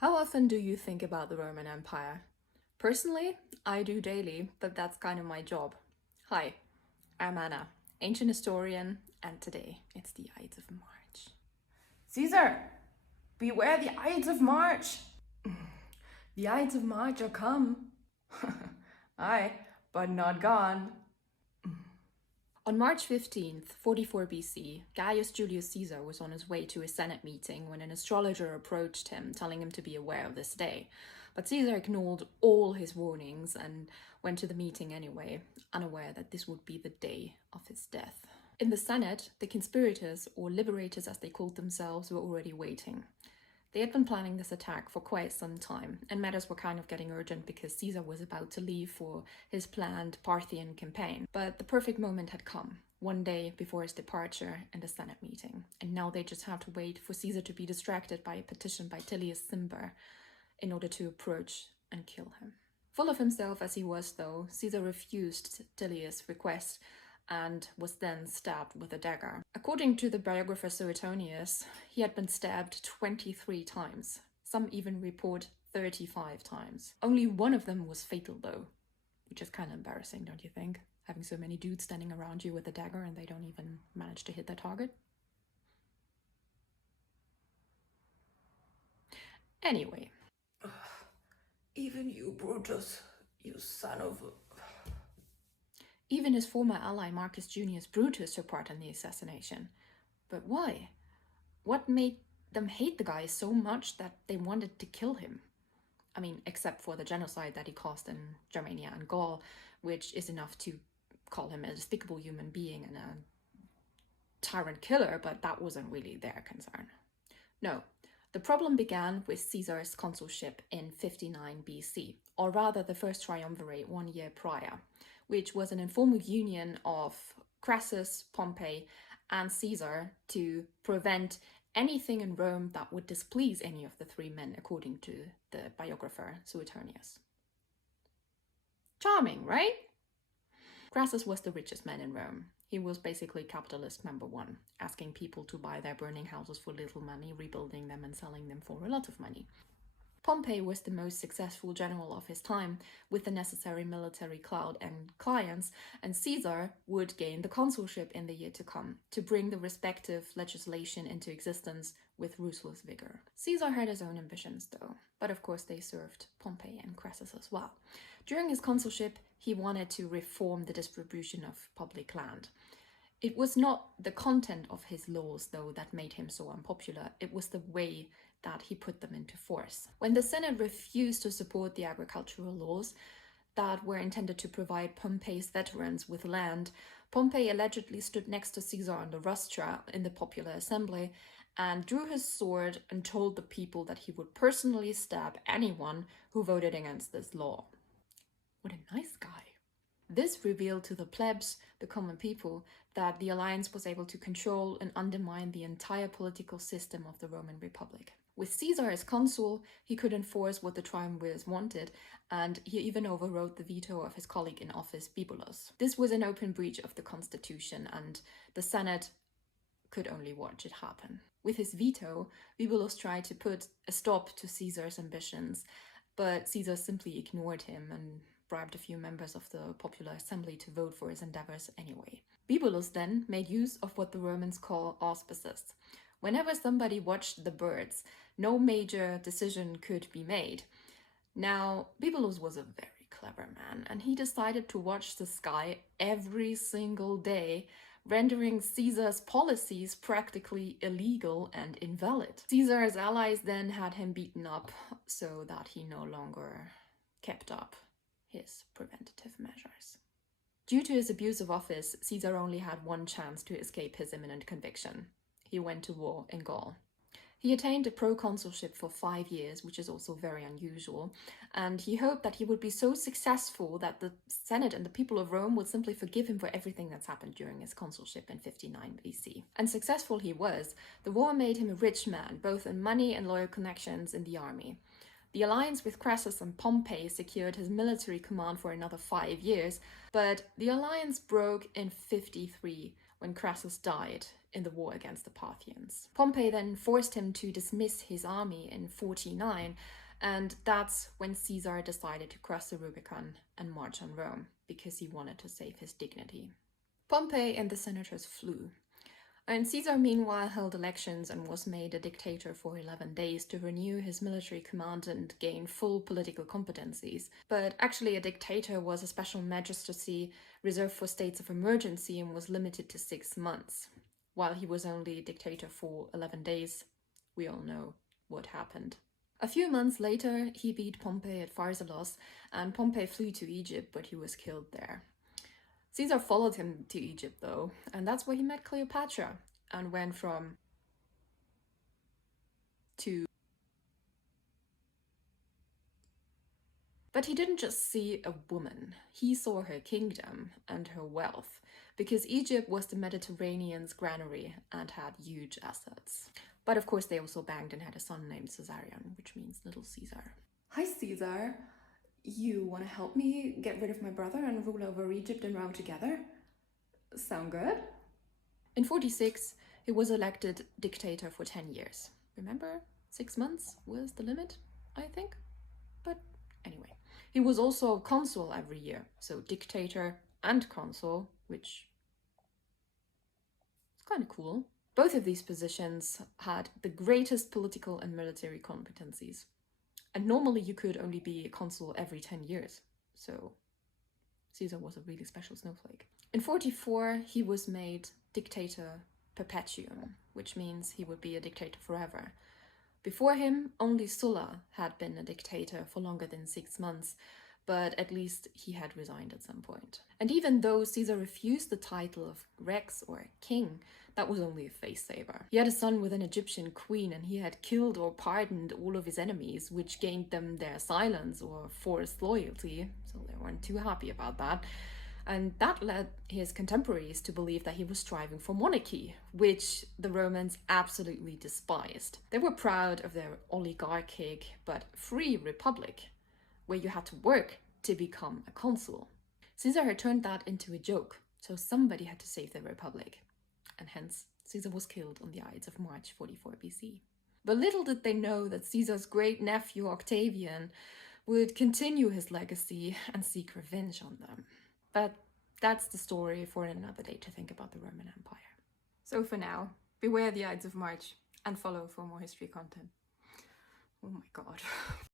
How often do you think about the Roman Empire? Personally, I do daily, but that's kind of my job. Hi, I'm Anna, ancient historian, and today it's the Ides of March. Caesar, beware the Ides of March. The Ides of March are come. Aye, but not gone. On March 15th, 44 BC, Gaius Julius Caesar was on his way to a Senate meeting when an astrologer approached him, telling him to be aware of this day. But Caesar ignored all his warnings and went to the meeting anyway, unaware that this would be the day of his death. In the Senate, the conspirators, or liberators as they called themselves, were already waiting. They had been planning this attack for quite some time, and matters were kind of getting urgent because Caesar was about to leave for his planned Parthian campaign. But the perfect moment had come, one day before his departure in the Senate meeting, and now they just had to wait for Caesar to be distracted by a petition by Tullius Cimber in order to approach and kill him. Full of himself as he was, though, Caesar refused Tullius' request and was then stabbed with a dagger. According to the biographer Suetonius, he had been stabbed 23 times. Some even report 35 times. Only one of them was fatal, though, which is kind of embarrassing, don't you think? Having so many dudes standing around you with a dagger and they don't even manage to hit their target. Anyway. Even you, Brutus, you son of a... Even his former ally Marcus Junius Brutus took part in the assassination. But why? What made them hate the guy so much that they wanted to kill him? I mean, except for the genocide that he caused in Germania and Gaul, which is enough to call him a despicable human being and a tyrant killer, but that wasn't really their concern. No, the problem began with Caesar's consulship in 59 BC, or rather the first triumvirate 1 year prior, which was an informal union of Crassus, Pompey, and Caesar to prevent anything in Rome that would displease any of the three men, according to the biographer Suetonius. Charming, right? Crassus was the richest man in Rome. He was basically capitalist number one, asking people to buy their burning houses for little money, rebuilding them and selling them for a lot of money. Pompey was the most successful general of his time, with the necessary military clout and clients, and Caesar would gain the consulship in the year to come, to bring the respective legislation into existence with ruthless vigor. Caesar had his own ambitions, though, but of course they served Pompey and Crassus as well. During his consulship, he wanted to reform the distribution of public land. It was not the content of his laws, though, that made him so unpopular. It was the way that he put them into force. When the Senate refused to support the agricultural laws that were intended to provide Pompey's veterans with land, Pompey allegedly stood next to Caesar on the rostra in the popular assembly and drew his sword and told the people that he would personally stab anyone who voted against this law. What a nice guy. This revealed to the plebs, the common people, that the alliance was able to control and undermine the entire political system of the Roman Republic. With Caesar as consul, he could enforce what the triumvirs wanted, and he even overrode the veto of his colleague in office, Bibulus. This was an open breach of the constitution, and the Senate could only watch it happen. With his veto, Bibulus tried to put a stop to Caesar's ambitions, but Caesar simply ignored him and bribed a few members of the popular assembly to vote for his endeavors anyway. Bibulus then made use of what the Romans call auspices. Whenever somebody watched the birds, no major decision could be made. Now, Bibulus was a very clever man, and he decided to watch the sky every single day, rendering Caesar's policies practically illegal and invalid. Caesar's allies then had him beaten up so that he no longer kept up his preventative measures. Due to his abuse of office, Caesar only had one chance to escape his imminent conviction. He went to war in Gaul. He attained a proconsulship for 5 years, which is also very unusual, and he hoped that he would be so successful that the Senate and the people of Rome would simply forgive him for everything that's happened during his consulship in 59 BC. And successful he was. The war made him a rich man, both in money and loyal connections in the army. The alliance with Crassus and Pompey secured his military command for another 5 years, but the alliance broke in 53 when Crassus died in the war against the Parthians. Pompey then forced him to dismiss his army in 49, and that's when Caesar decided to cross the Rubicon and march on Rome, because he wanted to save his dignity. Pompey and the senators flew. And Caesar meanwhile held elections and was made a dictator for 11 days to renew his military command and gain full political competencies. But actually a dictator was a special magistracy reserved for states of emergency and was limited to 6 months. While he was only dictator for 11 days, we all know what happened. A few months later, he beat Pompey at Pharsalos, and Pompey flew to Egypt, but he was killed there. Caesar followed him to Egypt, though, and that's where he met Cleopatra and went from to. But he didn't just see a woman, he saw her kingdom and her wealth, because Egypt was the Mediterranean's granary and had huge assets. But of course they also banged and had a son named Caesarion, which means Little Caesar. Hi, Caesar. You want to help me get rid of my brother and rule over Egypt and Rome together? Sound good? In 46, he was elected dictator for 10 years. Remember, 6 months was the limit, I think? But anyway. He was also consul every year, so dictator and consul, which is kind of cool. Both of these positions had the greatest political and military competencies. And normally you could only be a consul every 10 years. So Caesar was a really special snowflake. In 44, he was made dictator perpetuum, which means he would be a dictator forever. Before him, only Sulla had been a dictator for longer than 6 months, but at least he had resigned at some point. And even though Caesar refused the title of Rex or king, that was only a face saver. He had a son with an Egyptian queen, and he had killed or pardoned all of his enemies, which gained them their silence or forced loyalty, so they weren't too happy about that. And that led his contemporaries to believe that he was striving for monarchy, which the Romans absolutely despised. They were proud of their oligarchic but free republic, where you had to work to become a consul. Caesar had turned that into a joke, so somebody had to save the republic. And hence, Caesar was killed on the Ides of March 44 BC. But little did they know that Caesar's great-nephew Octavian would continue his legacy and seek revenge on them. But that's the story for another day to think about the Roman Empire. So for now, beware the Ides of March and follow for more history content. Oh my god.